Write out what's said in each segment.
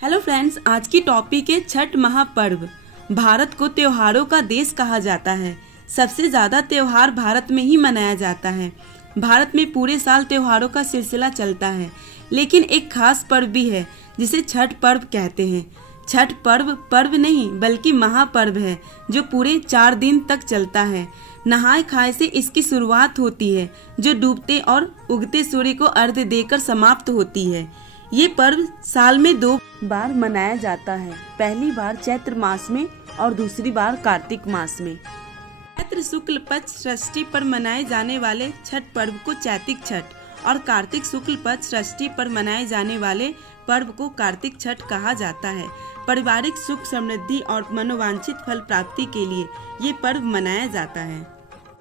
Hello friends, आज की topic है छठ महापर्व। भारत को त्योहारों का देश कहा जाता है। सबसे ज्यादा त्योहार भारत में ही मनाया जाता है। भारत में पूरे साल त्योहारों का सिलसिला चलता है, लेकिन एक खास पर्व भी है जिसे छठ पर्व कहते हैं। छठ पर्व पर्व नहीं बल्कि महापर्व है जो पूरे 4 दिन तक चलता है। नहाय खाए से इसकी शुरुआत होती है, जो डूबते और उगते सूर्य को अर्घ्य देकर समाप्त होती है। ये पर्व साल में 2 बार मनाया जाता है। पहली बार चैत्र मास में और दूसरी बार कार्तिक मास में। चैत्र शुक्ल पक्ष षष्ठी पर मनाए जाने वाले छठ पर्व को चैतिक छठ और कार्तिक शुक्ल पक्ष षष्ठी पर मनाए जाने वाले पर्व को कार्तिक छठ कहा जाता है। पारिवारिक सुख समृद्धि और मनोवांछित फल प्राप्ति के लिए ये पर्व मनाया जाता है।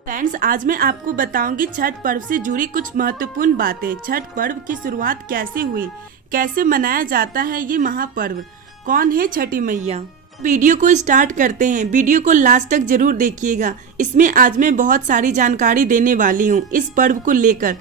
फ्रेंड्स, आज मैं आपको बताऊंगी छठ पर्व से जुड़ी कुछ महत्वपूर्ण बातें। छठ पर्व की शुरुआत कैसे हुई, कैसे मनाया जाता है ये महापर्व, कौन है छठी मैया। वीडियो को स्टार्ट करते हैं। वीडियो को लास्ट तक जरूर देखिएगा। इसमें आज मैं बहुत सारी जानकारी देने वाली हूँ इस पर्व को लेकर।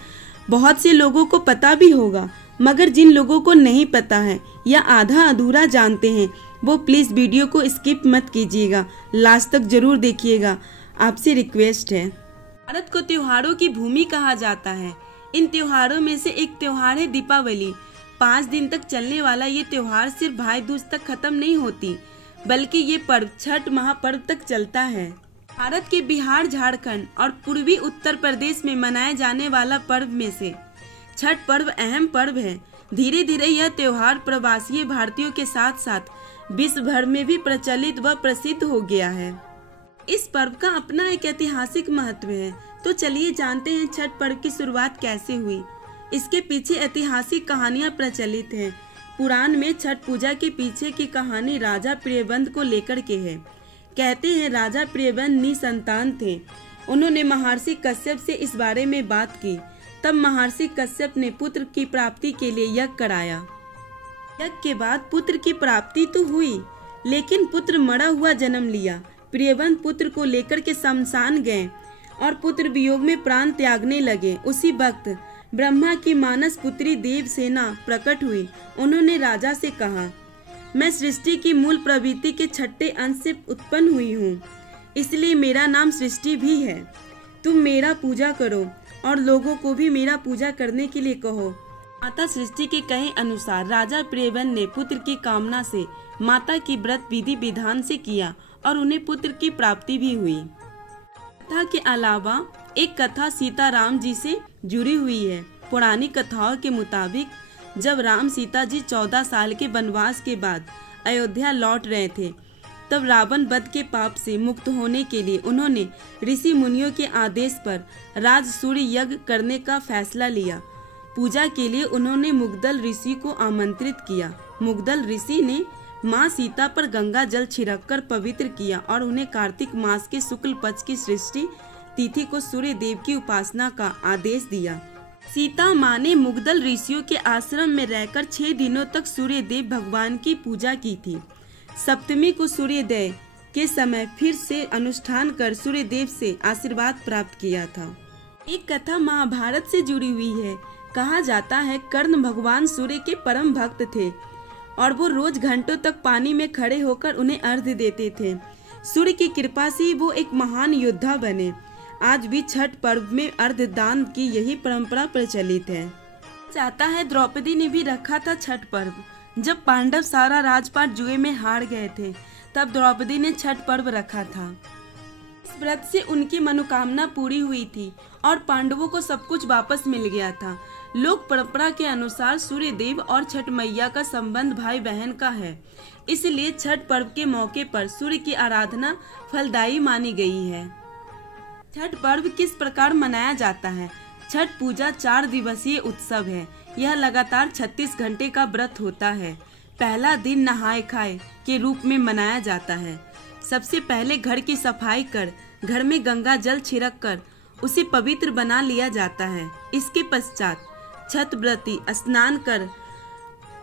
बहुत से लोगों को पता भी होगा, मगर जिन लोगों को नहीं पता है या आधा अधूरा जानते हैं वो प्लीज वीडियो को स्किप मत कीजिएगा, लास्ट तक जरूर देखिएगा, आपसे रिक्वेस्ट है। भारत को त्योहारों की भूमि कहा जाता है। इन त्योहारों में से एक त्योहार है दीपावली। 5 दिन तक चलने वाला ये त्योहार सिर्फ भाई दूज तक खत्म नहीं होती, बल्कि ये पर्व छठ महापर्व तक चलता है। भारत के बिहार, झारखंड और पूर्वी उत्तर प्रदेश में मनाए जाने वाला पर्व में से छठ पर्व अहम पर्व है। धीरे धीरे यह त्योहार प्रवासी भारतीयों के साथ साथ विश्व भर में भी प्रचलित व प्रसिद्ध हो गया है। इस पर्व का अपना एक ऐतिहासिक महत्व है। तो चलिए जानते हैं छठ पर्व की शुरुआत कैसे हुई। इसके पीछे ऐतिहासिक कहानियां प्रचलित हैं। पुराण में छठ पूजा के पीछे की कहानी राजा प्रियव्रत को लेकर के है। कहते हैं राजा प्रियव्रत निसंतान थे। उन्होंने महर्षि कश्यप से इस बारे में बात की। तब महर्षि कश्यप ने पुत्र की प्राप्ति के लिए यज्ञ कराया। यज्ञ के बाद पुत्र की प्राप्ति तो हुई, लेकिन पुत्र मरा हुआ जन्म लिया। प्रियव्रत पुत्र को लेकर के शमशान गए और पुत्र वियोग में प्राण त्यागने लगे। उसी वक्त ब्रह्मा की मानस पुत्री देवसेना प्रकट हुई। उन्होंने राजा से कहा, मैं सृष्टि की मूल प्रवृत्ति के 6ठे अंश से उत्पन्न हुई हूँ, इसलिए मेरा नाम सृष्टि भी है। तुम मेरा पूजा करो और लोगों को भी मेरा पूजा करने के लिए कहो। माता सृष्टि के कहे अनुसार राजा प्रियव्रत ने पुत्र की कामना से माता की व्रत विधि विधान से किया और उन्हें पुत्र की प्राप्ति भी हुई। कथा के अलावा एक कथा सीता राम जी से जुड़ी हुई है। पौराणिक कथाओं के मुताबिक जब राम सीता जी 14 साल के वनवास के बाद अयोध्या लौट रहे थे, तब रावण वध के पाप से मुक्त होने के लिए उन्होंने ऋषि मुनियों के आदेश पर राजसूय यज्ञ करने का फैसला लिया। पूजा के लिए उन्होंने मुग्दल ऋषि को आमंत्रित किया। मुग्दल ऋषि ने माँ सीता पर गंगा जल छिड़ककर पवित्र किया और उन्हें कार्तिक मास के शुक्ल पक्ष की सृष्टि तिथि को सूर्य देव की उपासना का आदेश दिया। सीता माँ ने मुग्दल ऋषियों के आश्रम में रहकर 6 दिनों तक सूर्य देव भगवान की पूजा की थी। सप्तमी को सूर्योदय के समय फिर से अनुष्ठान कर सूर्य देव से आशीर्वाद प्राप्त किया था। एक कथा महाभारत से जुड़ी हुई है। कहा जाता है कर्ण भगवान सूर्य के परम भक्त थे और वो रोज घंटों तक पानी में खड़े होकर उन्हें अर्घ्य देते थे। सूर्य की कृपा से वो एक महान योद्धा बने। आज भी छठ पर्व में अर्घ्य दान की यही परंपरा प्रचलित है। चाहता है द्रौपदी ने भी रखा था छठ पर्व। जब पांडव सारा राजपाट जुए में हार गए थे, तब द्रौपदी ने छठ पर्व रखा था। इस व्रत से उनकी मनोकामना पूरी हुई थी और पांडवों को सब कुछ वापस मिल गया था। लोक परंपरा के अनुसार सूर्य देव और छठ मैया का संबंध भाई बहन का है, इसलिए छठ पर्व के मौके पर सूर्य की आराधना फलदायी मानी गई है। छठ पर्व किस प्रकार मनाया जाता है। छठ पूजा 4 दिवसीय उत्सव है। यह लगातार 36 घंटे का व्रत होता है। पहला दिन नहाए खाए के रूप में मनाया जाता है। सबसे पहले घर की सफाई कर घर में गंगा जल छिड़क कर उसे पवित्र बना लिया जाता है। इसके पश्चात छठ व्रती स्नान कर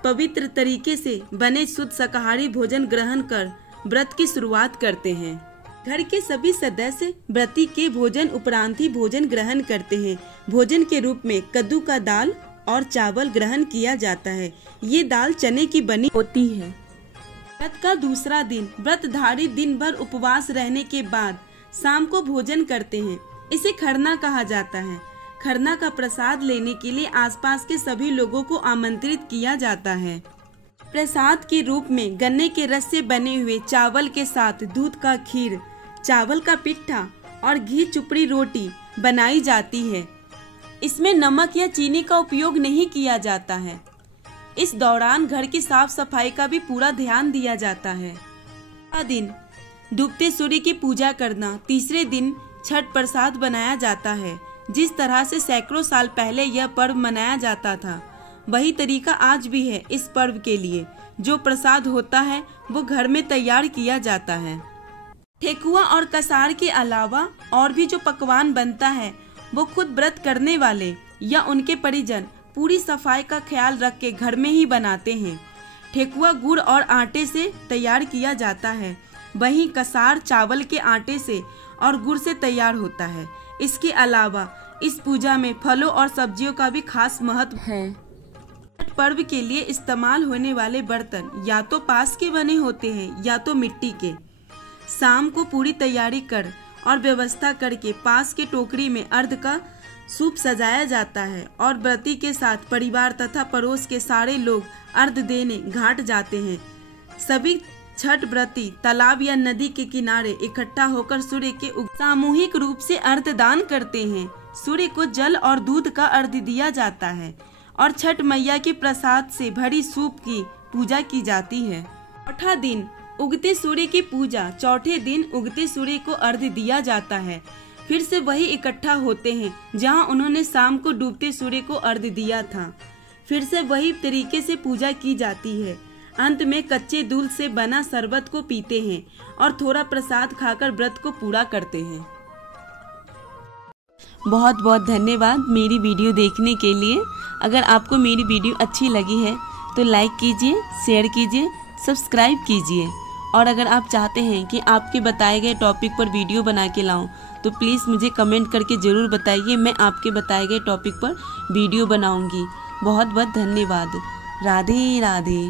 पवित्र तरीके से बने शुद्ध शाकाहारी भोजन ग्रहण कर व्रत की शुरुआत करते हैं। घर के सभी सदस्य व्रती के भोजन उपरांत ही भोजन ग्रहण करते हैं। भोजन के रूप में कद्दू का दाल, और चावल ग्रहण किया जाता है। ये दाल चने की बनी होती है। व्रत का दूसरा दिन व्रतधारी दिन भर उपवास रहने के बाद शाम को भोजन करते हैं। इसे खरना कहा जाता है। खरना का प्रसाद लेने के लिए आसपास के सभी लोगों को आमंत्रित किया जाता है। प्रसाद के रूप में गन्ने के रस से बने हुए चावल के साथ दूध का खीर, चावल का पिट्ठा और घी चुपड़ी रोटी बनाई जाती है। इसमें नमक या चीनी का उपयोग नहीं किया जाता है। इस दौरान घर की साफ सफाई का भी पूरा ध्यान दिया जाता है। दिन डूबते सूर्य की पूजा करना। तीसरे दिन छठ प्रसाद बनाया जाता है। जिस तरह से सैकड़ों साल पहले यह पर्व मनाया जाता था, वही तरीका आज भी है। इस पर्व के लिए जो प्रसाद होता है वो घर में तैयार किया जाता है। ठेकुआ और कसार के अलावा और भी जो पकवान बनता है वो खुद व्रत करने वाले या उनके परिजन पूरी सफाई का ख्याल रख के घर में ही बनाते हैं। ठेकुआ गुड़ और आटे से तैयार किया जाता है, वहीं कसार चावल के आटे से और गुड़ से तैयार होता है। इसके अलावा इस पूजा में फलों और सब्जियों का भी खास महत्व है। छठ पर्व के लिए इस्तेमाल होने वाले बर्तन या तो पास के बने होते हैं या तो मिट्टी के। शाम को पूरी तैयारी कर और व्यवस्था करके पास के टोकरी में अर्घ का सूप सजाया जाता है और व्रती के साथ परिवार तथा पड़ोस के सारे लोग अर्घ देने घाट जाते हैं। सभी छठ व्रती तालाब या नदी के किनारे इकट्ठा होकर सूर्य के सामूहिक रूप से अर्घ दान करते हैं। सूर्य को जल और दूध का अर्घ दिया जाता है और छठ मैया के प्रसाद से भरी सूप की पूजा की जाती है। चौथा दिन उगते सूर्य की पूजा। चौथे दिन उगते सूर्य को अर्घ्य दिया जाता है। फिर से वही इकट्ठा होते हैं जहां उन्होंने शाम को डूबते सूर्य को अर्घ्य दिया था। फिर से वही तरीके से पूजा की जाती है। अंत में कच्चे दूध से बना शरबत को पीते हैं और थोड़ा प्रसाद खाकर व्रत को पूरा करते हैं। बहुत बहुत धन्यवाद मेरी वीडियो देखने के लिए। अगर आपको मेरी वीडियो अच्छी लगी है तो लाइक कीजिए, शेयर कीजिए, सब्सक्राइब कीजिए। और अगर आप चाहते हैं कि आपके बताए गए टॉपिक पर वीडियो बना के लाऊं तो प्लीज़ मुझे कमेंट करके ज़रूर बताइए। मैं आपके बताए गए टॉपिक पर वीडियो बनाऊंगी। बहुत बहुत धन्यवाद। राधे राधे।